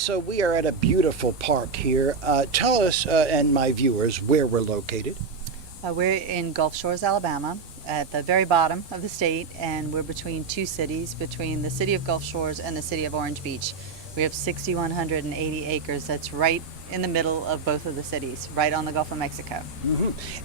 so we are at a beautiful park here. Tell us and my viewers where we're located. We're in Gulf Shores, Alabama, at the very bottom of the state, and we're between two cities, between the city of Gulf Shores and the city of Orange Beach. We have 6,180 acres that's right in the middle of both of the cities, right on the Gulf of Mexico.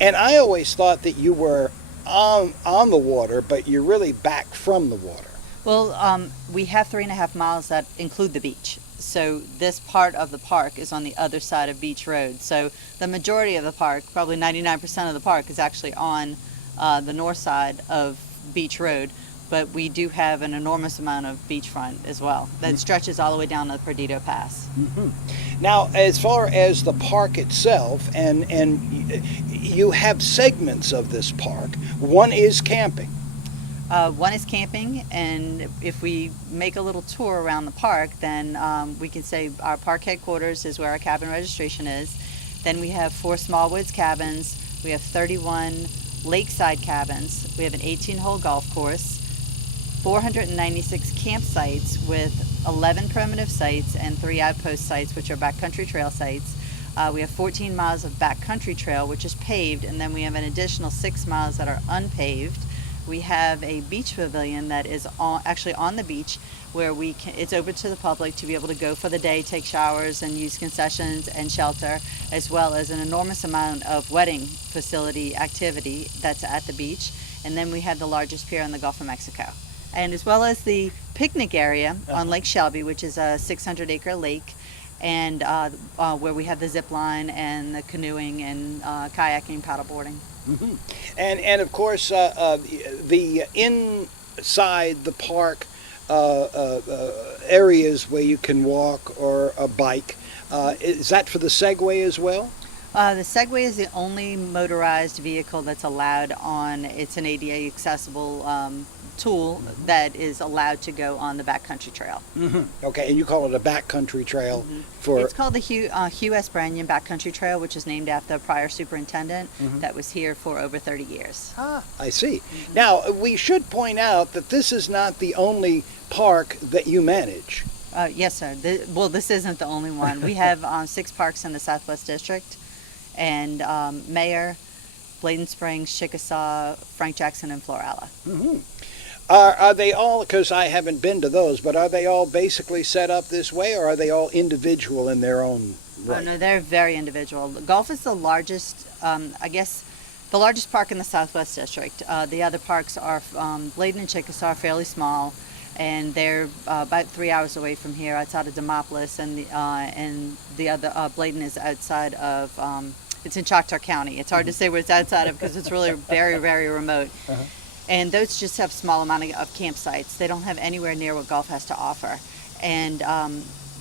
And I always thought that you were on the water, but you're really back from the water. Well, we have 3.5 miles that include the beach. So this part of the park is on the other side of Beach Road. So the majority of the park, probably 99% of the park, is actually on the north side of Beach Road. But we do have an enormous amount of beachfront as well that stretches all the way down to the Perdido Pass. Now, as far as the park itself, and you have segments of this park. One is camping. One is camping, and if we make a little tour around the park, then we can say our park headquarters is where our cabin registration is. Then we have 4 small woods cabins. We have 31 lakeside cabins. We have an 18-hole golf course, 496 campsites with 11 primitive sites and 3 outpost sites, which are backcountry trail sites. We have 14 miles of backcountry trail, which is paved, and then we have an additional 6 miles that are unpaved. We have a beach pavilion that is actually on the beach, where it's open to the public to be able to go for the day, take showers, and use concessions and shelter, as well as an enormous amount of wedding facility activity that's at the beach. And then we have the largest pier in the Gulf of Mexico, and as well as the picnic area on Lake Shelby, which is a 600-acre lake, and where we have the zip line and the canoeing and kayaking, paddleboarding. And of course, the inside the park areas where you can walk or a bike, is that for the Segway as well? The Segway is the only motorized vehicle that's allowed on. It's an ADA accessible tool that is allowed to go on the backcountry trail. Okay, and you call it a backcountry trail for... It's called the Hugh S. Branyan Backcountry Trail, which is named after the prior superintendent that was here for over 30 years. Ah, I see. Now, we should point out that this is not the only park that you manage. Yes, sir. This isn't the only one. We have 6 parks in the Southwest District, and Mayor, Bladen Springs, Chickasaw, Frank Jackson, and Florala. Are they all, because I haven't been to those, but are they all basically set up this way, or are they all individual in their own right? Oh, no, they're very individual. Golf is the largest, the largest park in the Southwest District. The other parks are, Bladen and Chickasaw are fairly small, and they're about 3 hours away from here, outside of Demopolis, and the other, Bladen is outside of, it's in Choctaw County. It's hard to say what it's outside of because it's really very, very remote. And those just have small amount of campsites. They don't have anywhere near what golf has to offer. And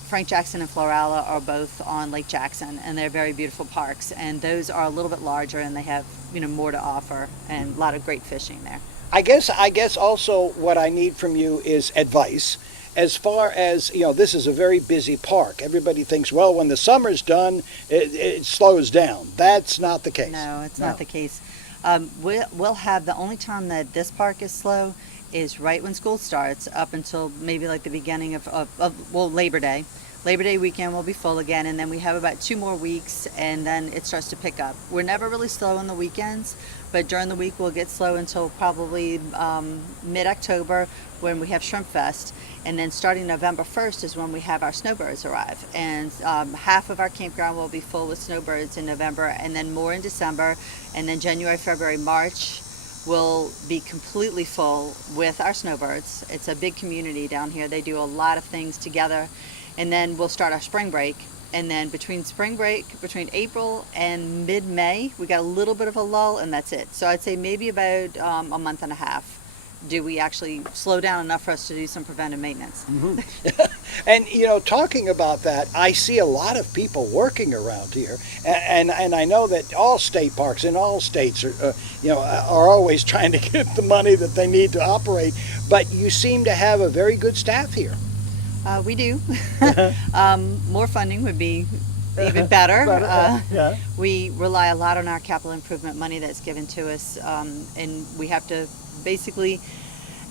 Frank Jackson and Florala are both on Lake Jackson, and they're very beautiful parks. And those are a little bit larger, and they have more to offer, and a lot of great fishing there. I guess also what I need from you is advice. As far as, this is a very busy park. Everybody thinks, well, when the summer's done, it slows down. That's not the case. No, it's not the case. We'll have, the only time that this park is slow is right when school starts, up until maybe like the beginning of Labor Day. Labor Day weekend will be full again, and then we have about 2 more weeks, and then it starts to pick up. We're never really slow on the weekends, but during the week we'll get slow until probably mid-October, when we have Shrimp Fest. And then starting November 1st is when we have our snowbirds arrive. And half of our campground will be full with snowbirds in November, and then more in December. And then January, February, March will be completely full with our snowbirds. It's a big community down here. They do a lot of things together. And then we'll start our spring break. And then between spring break, between April and mid-May, we got a little bit of a lull, and that's it. So I'd say maybe about a month and a half do we actually slow down enough for us to do some preventive maintenance. And talking about that, I see a lot of people working around here, and I know that all state parks in all states are always trying to get the money that they need to operate, but you seem to have a very good staff here. We do. More funding would be even better. We rely a lot on our capital improvement money that's given to us, and we have to basically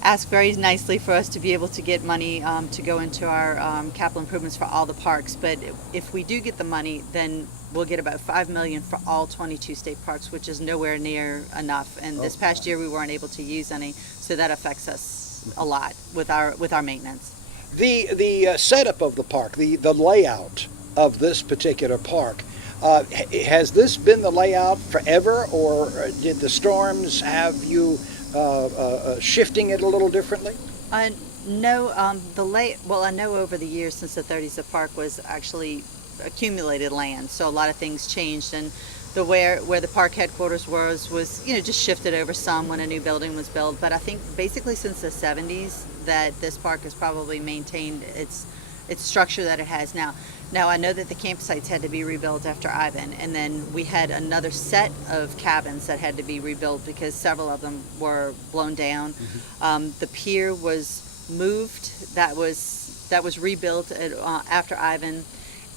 ask very nicely for us to be able to get money to go into our capital improvements for all the parks. But if we do get the money, then we'll get about $5 million for all 22 state parks, which is nowhere near enough. And this past year we weren't able to use any, so that affects us a lot with our maintenance. The setup of the park, the layout of this particular park, has this been the layout forever, or did the storms have you shifting it a little differently? No, well, I know over the years since the 30s, the park was actually accumulated land, so a lot of things changed, and where the park headquarters was just shifted over some when a new building was built. But I think basically since the 70s that this park has probably maintained its structure that it has now. Now, I know that the campsites had to be rebuilt after Ivan, and then we had another set of cabins that had to be rebuilt because several of them were blown down. The pier was moved. That was rebuilt after Ivan,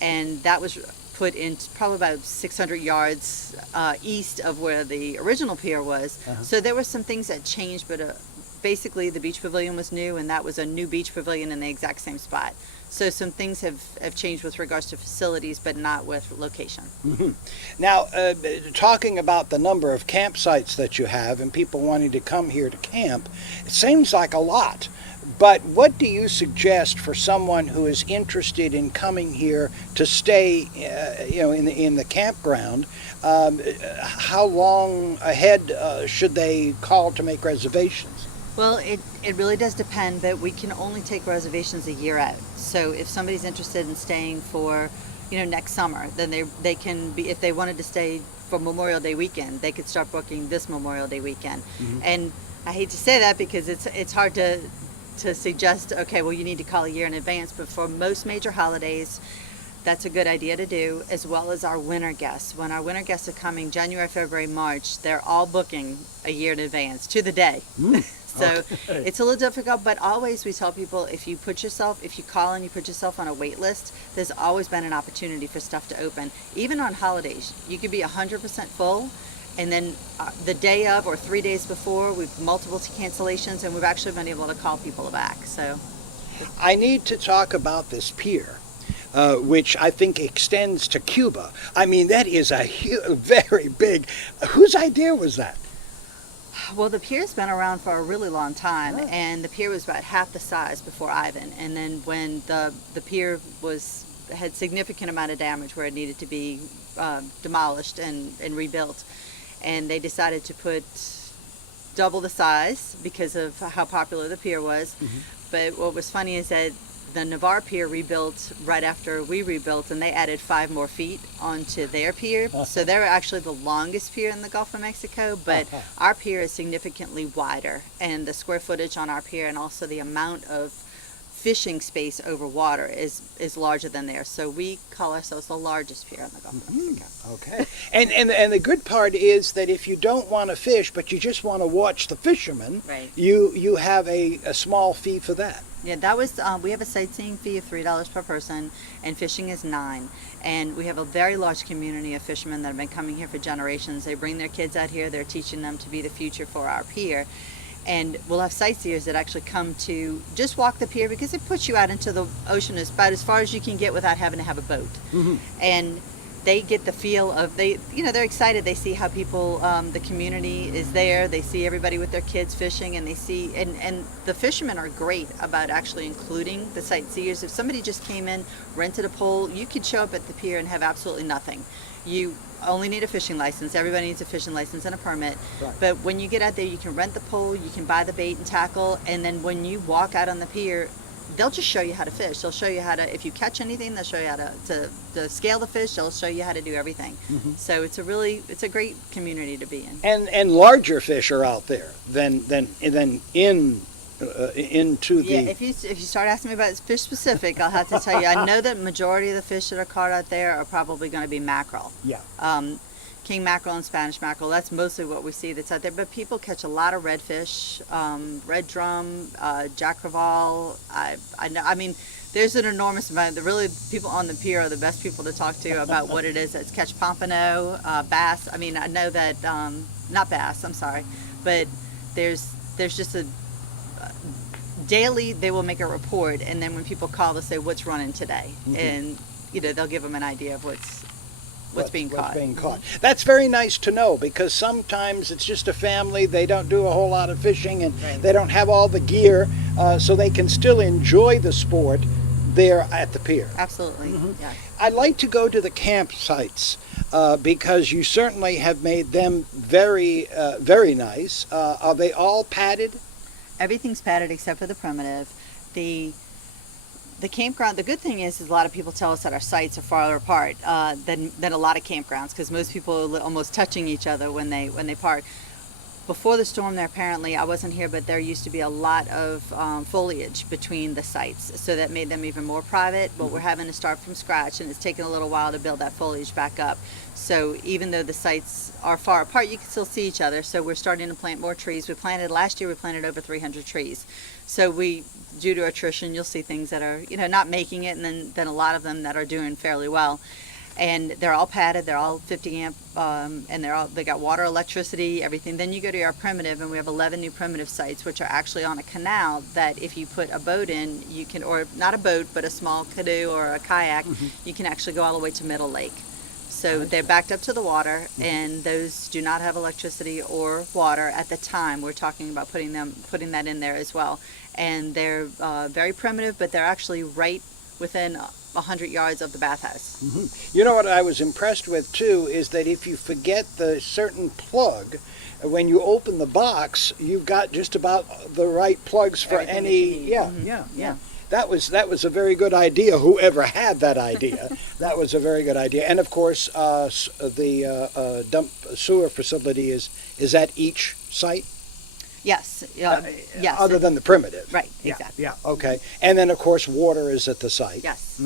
and that was put in probably about 600 yards east of where the original pier was. So there were some things that changed, but basically the beach pavilion was new, and that was a new beach pavilion in the exact same spot. So some things have changed with regards to facilities, but not with location. Now, talking about the number of campsites that you have and people wanting to come here to camp, it seems like a lot. But what do you suggest for someone who is interested in coming here to stay, in the campground? How long ahead should they call to make reservations? Well, it really does depend, but we can only take reservations a year out. So if somebody's interested in staying for, next summer, then they can be, if they wanted to stay for Memorial Day weekend, they could start booking this Memorial Day weekend. And I hate to say that because it's hard to suggest, okay, well, you need to call a year in advance, but for most major holidays, that's a good idea to do, as well as our winter guests. When our winter guests are coming January, February, March, they're all booking a year in advance to the day. So it's a little difficult, but always we tell people if you call and you put yourself on a wait list, there's always been an opportunity for stuff to open. Even on holidays, you could be 100% full, and then the day of or 3 days before, we've multiple cancellations, and we've actually been able to call people back. So I need to talk about this pier. Which I think extends to Cuba. I mean, that is a very big. Whose idea was that? Well, the pier's been around for a really long time, and the pier was about half the size before Ivan. And then when the pier had significant amount of damage where it needed to be demolished and rebuilt, and they decided to put double the size because of how popular the pier was. But what was funny is that the Navarre Pier rebuilt right after we rebuilt, and they added 5 more feet onto their pier. So they're actually the longest pier in the Gulf of Mexico, but our pier is significantly wider, and the square footage on our pier and also the amount of fishing space over water is larger than theirs. So we call ourselves the largest pier in the Gulf of Mexico. Okay. And the good part is that if you don't want to fish, but you just want to watch the fishermen, right, you have a small fee for that. Yeah, that was, we have a sightseeing fee of $3 per person, and fishing is $9. And we have a very large community of fishermen that have been coming here for generations. They bring their kids out here, they're teaching them to be the future for our pier. And we'll have sightseers that actually come to just walk the pier because it puts you out into the ocean about as far as you can get without having to have a boat. And they get the feel of, they're excited. They see how people, the community is there. They see everybody with their kids fishing, and they see, and the fishermen are great about actually including the sightseers. If somebody just came in, rented a pole, you could show up at the pier and have absolutely nothing. You only need a fishing license. Everybody needs a fishing license and a permit. Right. But when you get out there, you can rent the pole, you can buy the bait and tackle, and then when you walk out on the pier, they'll just show you how to fish. They'll show you how to, if you catch anything, they'll show you how to scale the fish. They'll show you how to do everything. So it's a great community to be in. And larger fish are out there than into the. Yeah, if you start asking me about fish specific, I'll have to tell you. I know that majority of the fish that are caught out there are probably going to be mackerel. Yeah. King mackerel and Spanish mackerel. That's mostly what we see that's out there. But people catch a lot of redfish, red drum, jack crevalle. I know. I mean, there's an enormous amount. Really, people on the pier are the best people to talk to about what it is that's catch pompano, bass. I mean, I know that not bass. I'm sorry, but there's just daily they will make a report, and then when people call, they'll say what's running today, and they'll give them an idea of what's being caught. That's very nice to know, because sometimes it's just a family, they don't do a whole lot of fishing, and they don't have all the gear, so they can still enjoy the sport there at the pier. Absolutely. Yeah. I'd like to go to the campsites, because you certainly have made them very, very nice. Are they all padded? Everything's padded except for the primitive. The campground, the good thing is a lot of people tell us that our sites are farther apart than a lot of campgrounds, because most people are almost touching each other when they park. Before the storm there, apparently, I wasn't here, but there used to be a lot of foliage between the sites, so that made them even more private, but we're having to start from scratch, and it's taken a little while to build that foliage back up. So even though the sites are far apart, you can still see each other, so we're starting to plant more trees. Last year we planted over 300 trees. So due to attrition, you'll see things that are, not making it, and then a lot of them that are doing fairly well. And they're all padded, they're all 50 amp, and they got water, electricity, everything. Then you go to our primitive, and we have 11 new primitive sites, which are actually on a canal that if you put a boat in, you can, or not a boat, but a small canoe or a kayak, you can actually go all the way to Middle Lake. So they're backed up to the water, and those do not have electricity or water at the time. We're talking about putting that in there as well. And they're very primitive, but they're actually right within 100 yards of the bathhouse. You know what I was impressed with too is that if you forget the certain plug, when you open the box, you've got just about the right plugs for Everything any. Yeah. That was a very good idea. Whoever had that idea, that was a very good idea. And of course, the dump sewer facility is at each site. Yes. Yes. Other than the primitive. Right. Exactly. Yeah. Okay. And then of course water is at the site. Yes.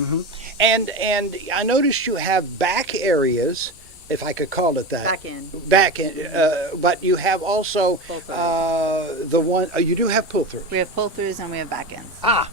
And I noticed you have back areas, if I could call it that. Back in. But you have also you do have pull-throughs. We have pull-throughs and we have back ends.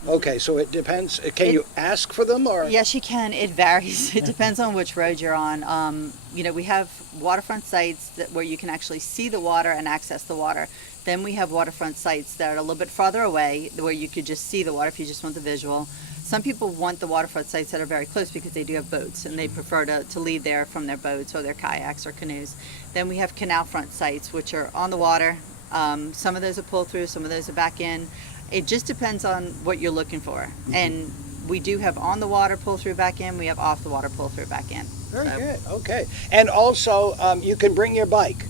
Okay. So it depends. Can you ask for them, or? Yes, you can. It varies. It depends on which road you're on. We have waterfront sites where you can actually see the water and access the water. Then we have waterfront sites that are a little bit farther away, where you could just see the water if you just want the visual. Some people want the waterfront sites that are very close because they do have boats, and they prefer to leave there from their boats or their kayaks or canoes. Then we have canal front sites, which are on the water. Some of those are pull through, some of those are back in. It just depends on what you're looking for. And we do have on the water pull through back in, we have off the water pull through back in. Very good. Okay. And also, you can bring your bike.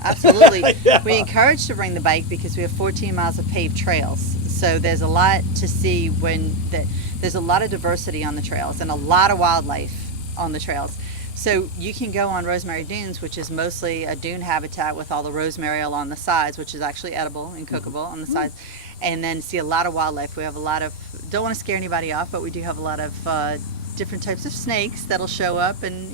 Absolutely. We encourage to bring the bike because we have 14 miles of paved trails. So there's a lot to see there's a lot of diversity on the trails and a lot of wildlife on the trails. So you can go on Rosemary Dunes, which is mostly a dune habitat with all the rosemary along the sides, which is actually edible and cookable on the sides, and then see a lot of wildlife. We have a lot of, don't want to scare anybody off, but we do have a lot of different types of snakes that'll show up, and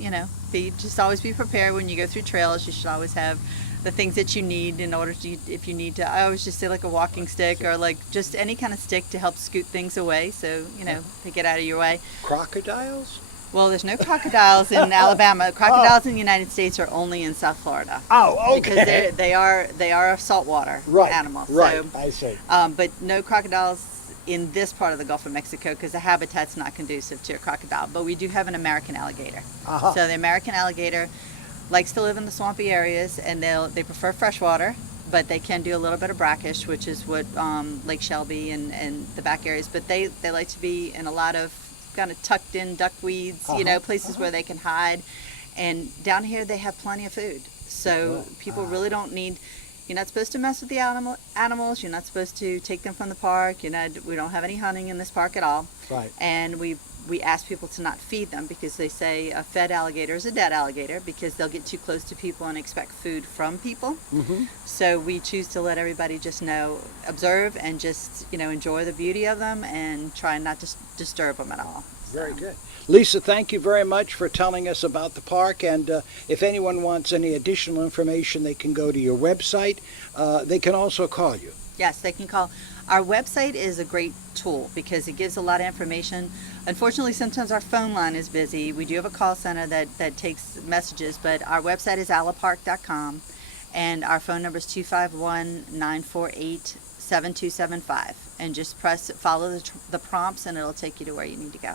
just always be prepared when you go through trails. You should always have the things that you need in order to, if you need to, I always just say like a walking stick or like just any kind of stick to help scoot things away, so to get out of your way. Crocodiles? Well, there's no crocodiles in Alabama. Crocodiles in the United States are only in South Florida. Oh, okay. Because they are saltwater animals. Right, so, I see. But no crocodiles in this part of the Gulf of Mexico because the habitat's not conducive to a crocodile. But we do have an American alligator. So the American alligator likes to live in the swampy areas, and they prefer freshwater, but they can do a little bit of brackish, which is what Lake Shelby and the back areas. But they like to be in a lot of kind of tucked in duckweeds, places where they can hide. And down here they have plenty of food. So people really don't need, you're not supposed to mess with the animals, you're not supposed to take them from the park, we don't have any hunting in this park at all. Right. And we ask people to not feed them because they say a fed alligator is a dead alligator because they'll get too close to people and expect food from people. So we choose to let everybody just observe and just, enjoy the beauty of them and try not to disturb them at all. Very good. Lisa, thank you very much for telling us about the park, and if anyone wants any additional information, they can go to your website. They can also call you. Yes, they can call. Our website is a great tool because it gives a lot of information. Unfortunately, sometimes our phone line is busy. We do have a call center that takes messages, but our website is alapark.com, and our phone number is 251-948 7275, and just follow the prompts, and it'll take you to where you need to go.